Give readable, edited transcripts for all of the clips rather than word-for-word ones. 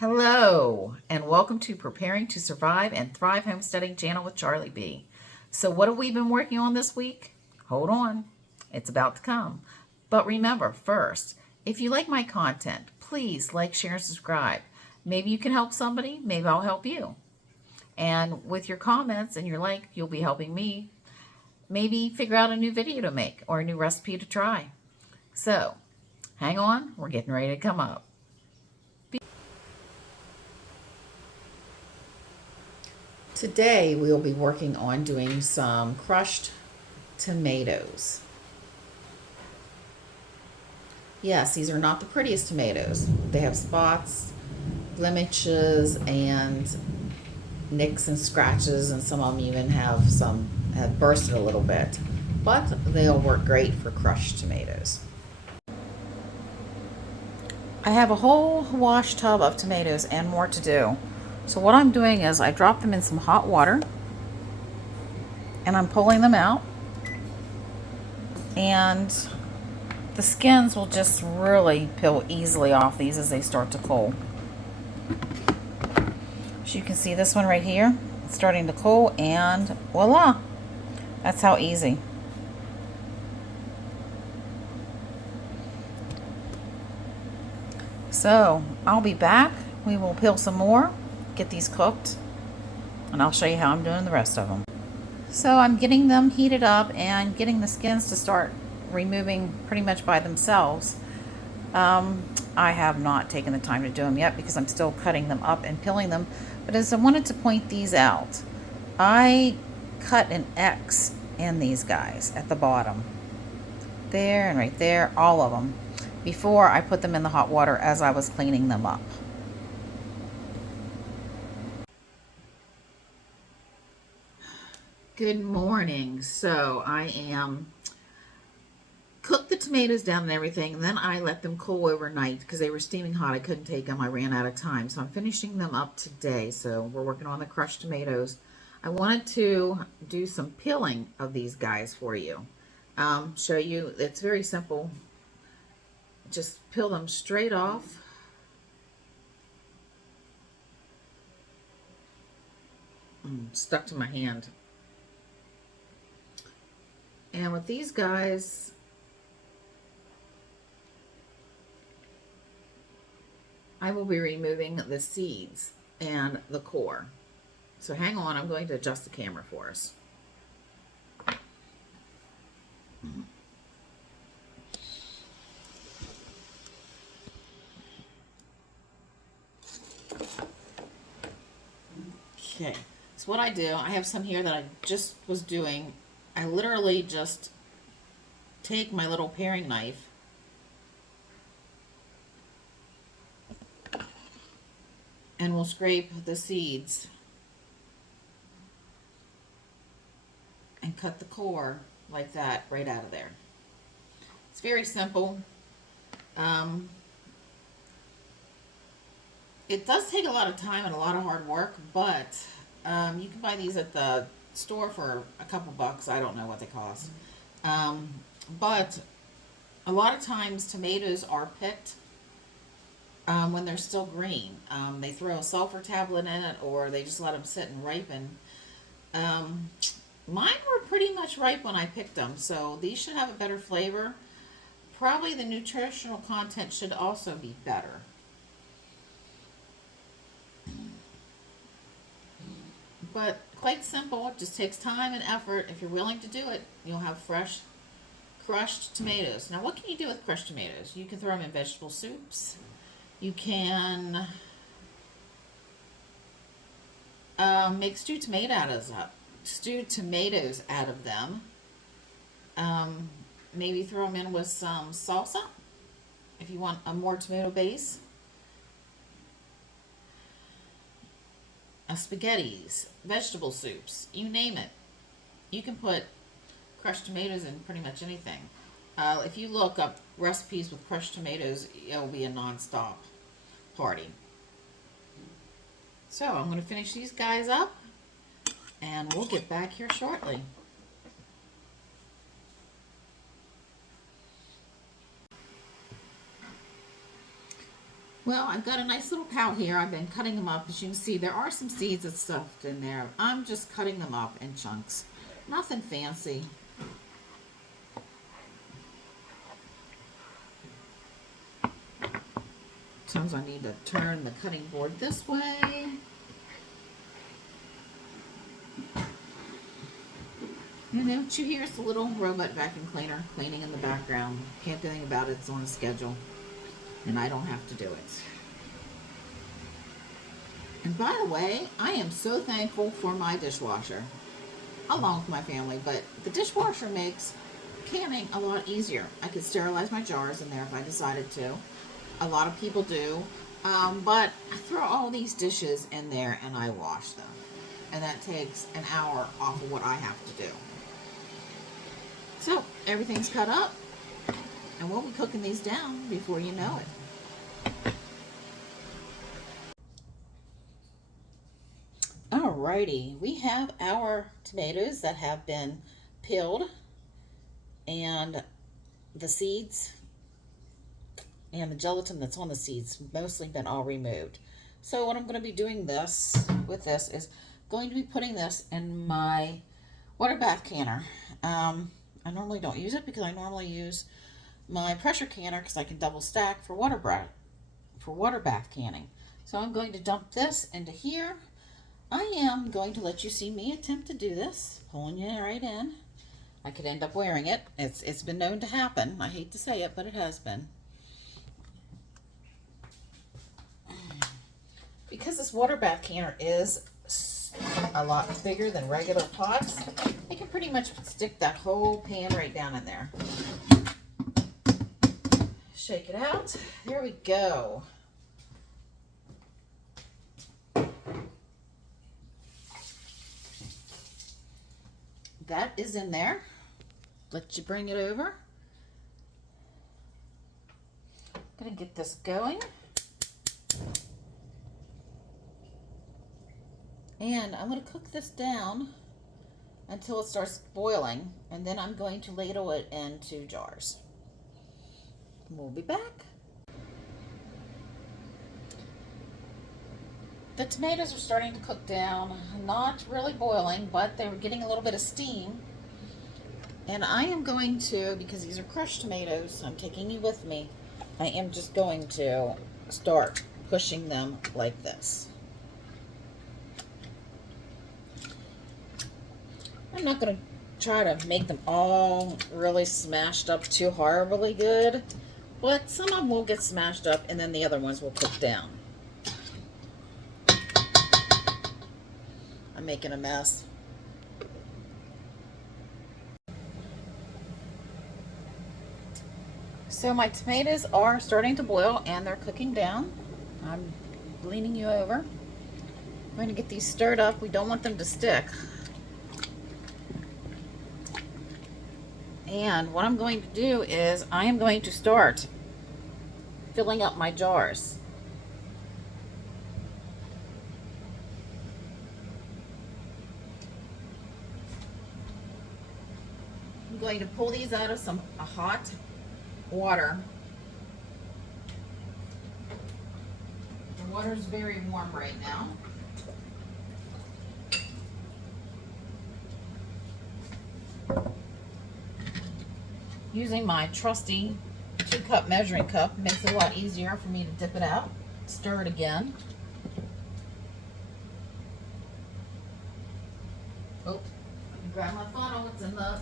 Hello, and welcome to Preparing to Survive and Thrive Homesteading channel with Charlie B. So what have we been working on this week? Hold on, it's about to come. But remember, first, if you like my content, please like, share, and subscribe. Maybe you can help somebody, maybe I'll help you. And with your comments and your like, you'll be helping me maybe figure out a new video to make or a new recipe to try. So, hang on, we're getting ready to come up. Today we will be working on doing some crushed tomatoes. Yes, these are not the prettiest tomatoes. They have spots, blemishes, and nicks and scratches, and some of them even have bursted a little bit. But they'll work great for crushed tomatoes. I have a whole wash tub of tomatoes and more to do. So what I'm doing is I drop them in some hot water and I'm pulling them out, and the skins will just really peel easily off these as they start to cool. So you can see this one right here, it's starting to cool, and voila, that's how easy. So I'll be back. We will peel some more, get these cooked, and I'll show you how I'm doing the rest of them. So I'm getting them heated up and getting the skins to start removing pretty much by themselves. I have not taken the time to do them yet because I'm still cutting them up and peeling them. But as I wanted to point these out, I cut an X in these guys at the bottom. There and right there, all of them, before I put them in the hot water as I was cleaning them up. Good morning. So I am cooked the tomatoes down and everything, and then I let them cool overnight because they were steaming hot. I couldn't take them. I ran out of time. So I'm finishing them up today. So we're working on the crushed tomatoes. I wanted to do some peeling of these guys for you. Show you. It's very simple. Just peel them straight off. Stuck to my hand. And with these guys, I will be removing the seeds and the core. So hang on, I'm going to adjust the camera for us. Okay, so what I do, I have some here that I just was doing. I literally just take my little paring knife and we'll scrape the seeds and cut the core like that right out of there. It's very simple. It does take a lot of time and a lot of hard work, but you can buy these at the store for a couple bucks. I don't know what they cost. But a lot of times tomatoes are picked when they're still green. They throw a sulfur tablet in it, or they just let them sit and ripen. Mine were pretty much ripe when I picked them, so these should have a better flavor. Probably the nutritional content should also be better. But quite simple. It just takes time and effort. If you're willing to do it, you'll have fresh crushed tomatoes. Now, what can you do with crushed tomatoes? You can throw them in vegetable soups. You can make stewed tomatoes out of them. Maybe throw them in with some salsa if you want a more tomato base. Spaghettis, vegetable soups, you name it. You can put crushed tomatoes in pretty much anything. If you look up recipes with crushed tomatoes, it will be a non-stop party. So I'm going to finish these guys up, and we'll get back here shortly. Well, I've got a nice little pout here. I've been cutting them up. As you can see, there are some seeds and stuff in there. I'm just cutting them up in chunks. Nothing fancy. Sometimes I need to turn the cutting board this way. You know what you hear? It's a little robot vacuum cleaner cleaning in the background. Can't do anything about it. It's on a schedule. And I don't have to do it. And by the way, I am so thankful for my dishwasher, along with my family, but the dishwasher makes canning a lot easier. I could sterilize my jars in there if I decided to. A lot of people do, but I throw all these dishes in there and I wash them. And that takes an hour off of what I have to do. So everything's cut up, and we'll be cooking these down before you know it. Alrighty, we have our tomatoes that have been peeled, and the seeds and the gelatin that's on the seeds mostly been all removed. So what I'm going to be doing with this is going to be putting this in my water bath canner. I normally don't use it because I normally use my pressure canner because I can double stack for water bath canning. So I'm going to dump this into here. I am going to let you see me attempt to do this, pulling you right in. I could end up wearing it. It's been known to happen. I hate to say it, but it has been. Because this water bath canner is a lot bigger than regular pots, you can pretty much stick that whole pan right down in there. Shake it out. There we go. That is in there. Let you bring it over. Gonna get this going. And I'm going to cook this down until it starts boiling, and then I'm going to ladle it into jars. We'll be back. The tomatoes are starting to cook down, not really boiling, but they were getting a little bit of steam. And I am going to, because these are crushed tomatoes, I'm taking you with me, I am just going to start pushing them like this. I'm not going to try to make them all really smashed up too horribly good, but some of them will get smashed up and then the other ones will cook down. I'm making a mess. So my tomatoes are starting to boil and they're cooking down. I'm leaning you over. I'm going to get these stirred up. We don't want them to stick. And what I'm going to do is I am going to start filling up my jars. I'm going to pull these out of some hot water. The water is very warm right now. Using my trusty 2-cup measuring cup makes it a lot easier for me to dip it out, stir it again. Oh, let me grab my funnel. It's in the...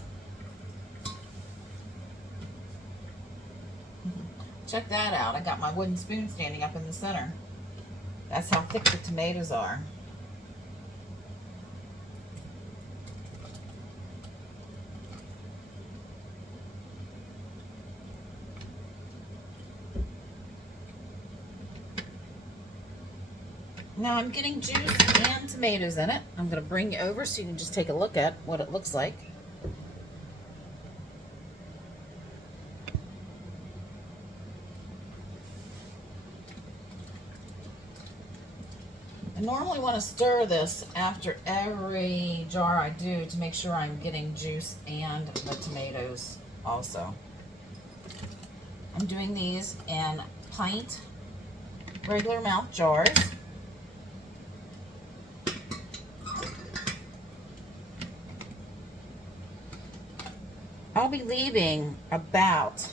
Check that out. I got my wooden spoon standing up in the center. That's how thick the tomatoes are. Now I'm getting juice and tomatoes in it. I'm going to bring you over so you can just take a look at what it looks like. I normally want to stir this after every jar I do to make sure I'm getting juice and the tomatoes also. I'm doing these in pint regular mouth jars. I'll be leaving about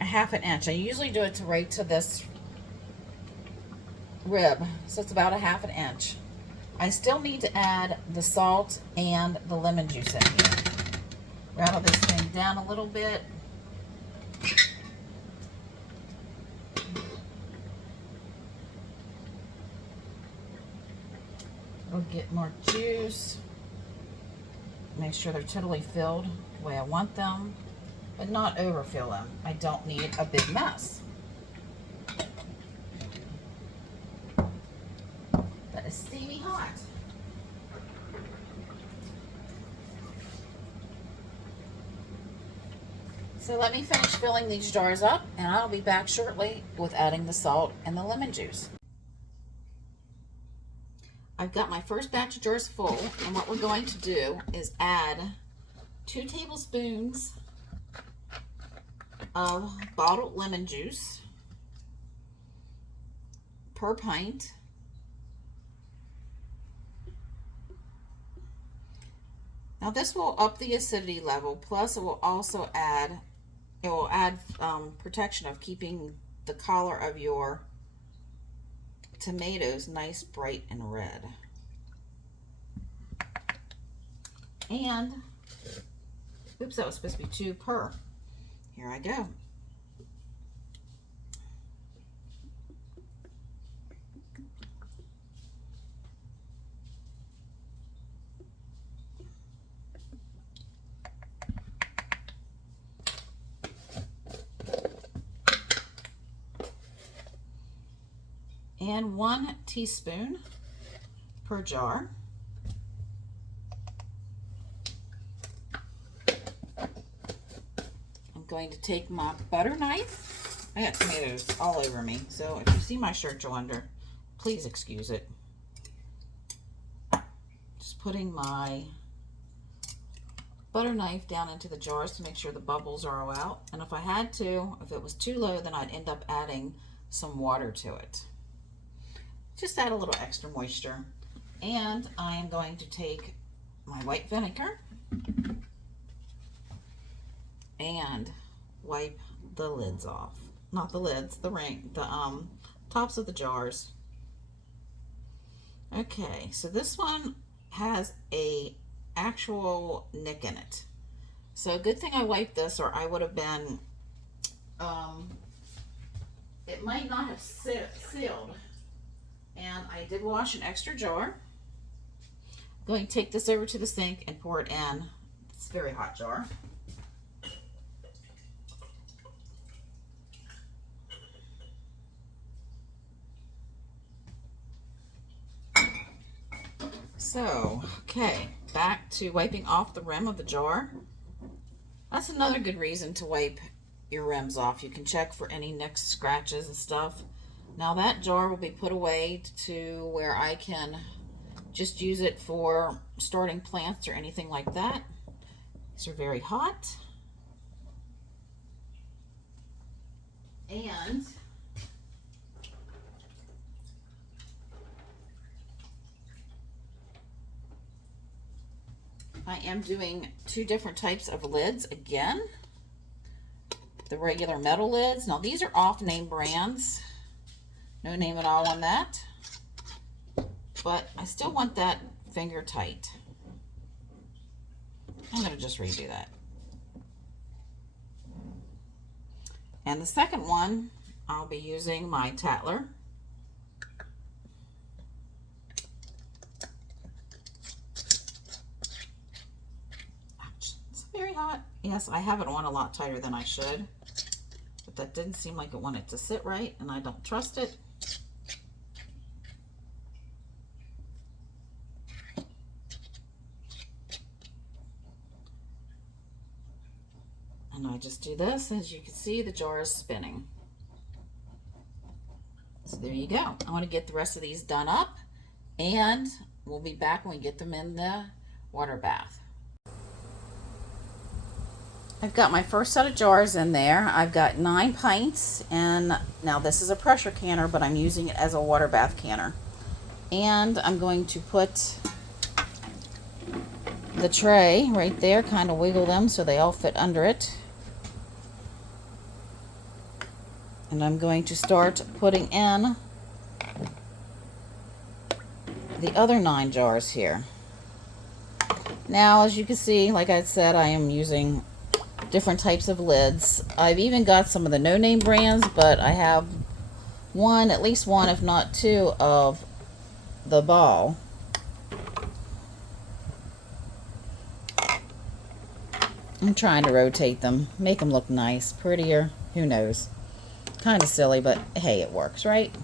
a half an inch. I usually do it right to this rib, so it's about a half an inch. I still need to add the salt and the lemon juice in here. Rattle this thing down a little bit. We'll get more juice. Make sure they're totally filled the way I want them, but not overfill them. I don't need a big mess. That is steamy hot. So let me finish filling these jars up, and I'll be back shortly with adding the salt and the lemon juice. I've got my first batch of jars full, and what we're going to do is add 2 tablespoons of bottled lemon juice per pint. Now this will up the acidity level, plus it will also add protection of keeping the color of your tomatoes nice, bright, and red. And, oops, that was supposed to be 2 per. Here I go. And 1 teaspoon per jar. I'm going to take my butter knife. I got tomatoes all over me, so if you see my shirt, you'll wonder. Please excuse it. Just putting my butter knife down into the jars to make sure the bubbles are all out. And if I had to, if it was too low, then I'd end up adding some water to it. Just add a little extra moisture. And I am going to take my white vinegar and wipe the lids off. Not the lids, the tops of the jars. Okay, so this one has a actual nick in it. So good thing I wiped this, or I would have been, it might not have sealed. And I did wash an extra jar. I'm going to take this over to the sink and pour it in. It's a very hot jar. So, okay, back to wiping off the rim of the jar. That's another good reason to wipe your rims off. You can check for any nicks, scratches, and stuff. Now that jar will be put away to where I can just use it for starting plants or anything like that. These are very hot. And I am doing 2 different types of lids again. The regular metal lids. Now these are off-name brands. No name at all on that. But I still want that finger tight. I'm going to just redo that. And the second one, I'll be using my Tatler. Ouch, it's very hot. Yes, I have it on a lot tighter than I should. But that didn't seem like it wanted to sit right, and I don't trust it. And I just do this. As you can see, the jar is spinning. So there you go. I want to get the rest of these done up, and we'll be back when we get them in the water bath. I've got my first set of jars in there. I've got 9 pints, and now this is a pressure canner, but I'm using it as a water bath canner. And I'm going to put the tray right there, kind of wiggle them so they all fit under it. And I'm going to start putting in the other 9 jars here. Now, as you can see, like I said, I am using different types of lids. I've even got some of the no-name brands, but I have one, at least one, if not 2, of the Ball. I'm trying to rotate them, make them look nice, prettier, who knows. Kind of silly, but hey, it works, right?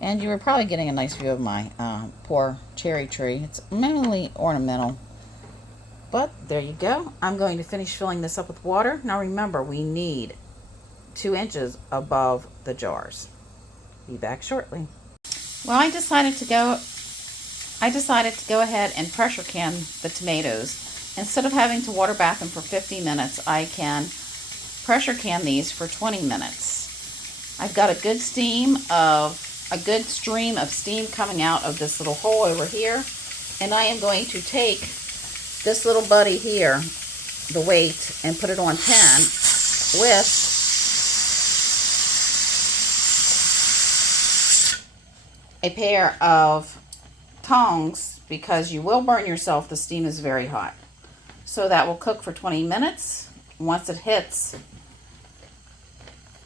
And you were probably getting a nice view of my poor cherry tree. It's mainly ornamental. But there you go. I'm going to finish filling this up with water. Now remember, we need 2 inches above the jars. Be back shortly. Well, I decided to go ahead and pressure can the tomatoes. Instead of having to water bath them for 50 minutes, I can pressure can these for 20 minutes. I've got a good stream of steam coming out of this little hole over here, and I am going to take this little buddy here, the weight, and put it on 10 with a pair of tongs, because you will burn yourself. The steam is very hot. So that will cook for 20 minutes. Once it hits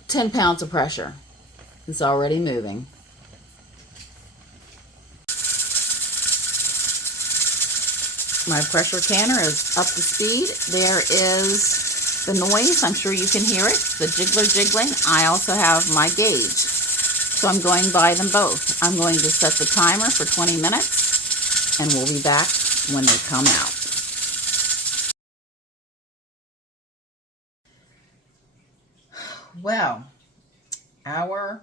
10 pounds of pressure, it's already moving. My pressure canner is up to speed. There is the noise. I'm sure you can hear it. The jiggling. I also have my gauge. So I'm going by them both. I'm going to set the timer for 20 minutes, and we'll be back when they come out. Well, our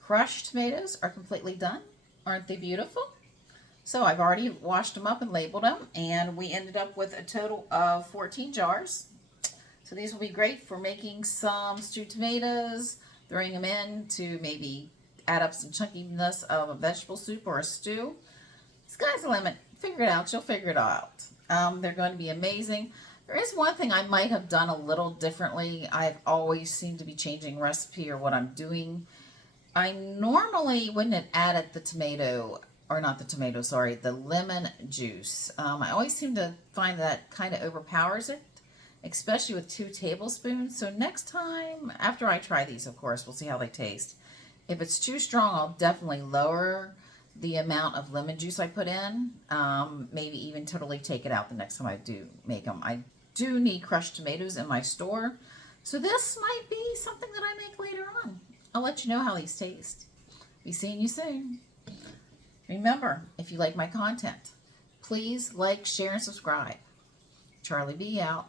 crushed tomatoes are completely done. Aren't they beautiful? So I've already washed them up and labeled them, and we ended up with a total of 14 jars. So these will be great for making some stewed tomatoes, throwing them in to maybe add up some chunkiness of a vegetable soup or a stew. Sky's the limit. Figure it out. You'll figure it out. They're going to be amazing. There is one thing I might have done a little differently. I've always seemed to be changing recipe or what I'm doing. I normally wouldn't have added the the lemon juice. I always seem to find that kind of overpowers it, especially with 2 tablespoons. So next time, after I try these, of course, we'll see how they taste. If it's too strong, I'll definitely lower the amount of lemon juice I put in. Maybe even totally take it out the next time I do make them. I do need crushed tomatoes in my store, so this might be something that I make later on. I'll let you know how these taste. Be seeing you soon. Remember, if you like my content, please like, share, and subscribe. Charlie B out.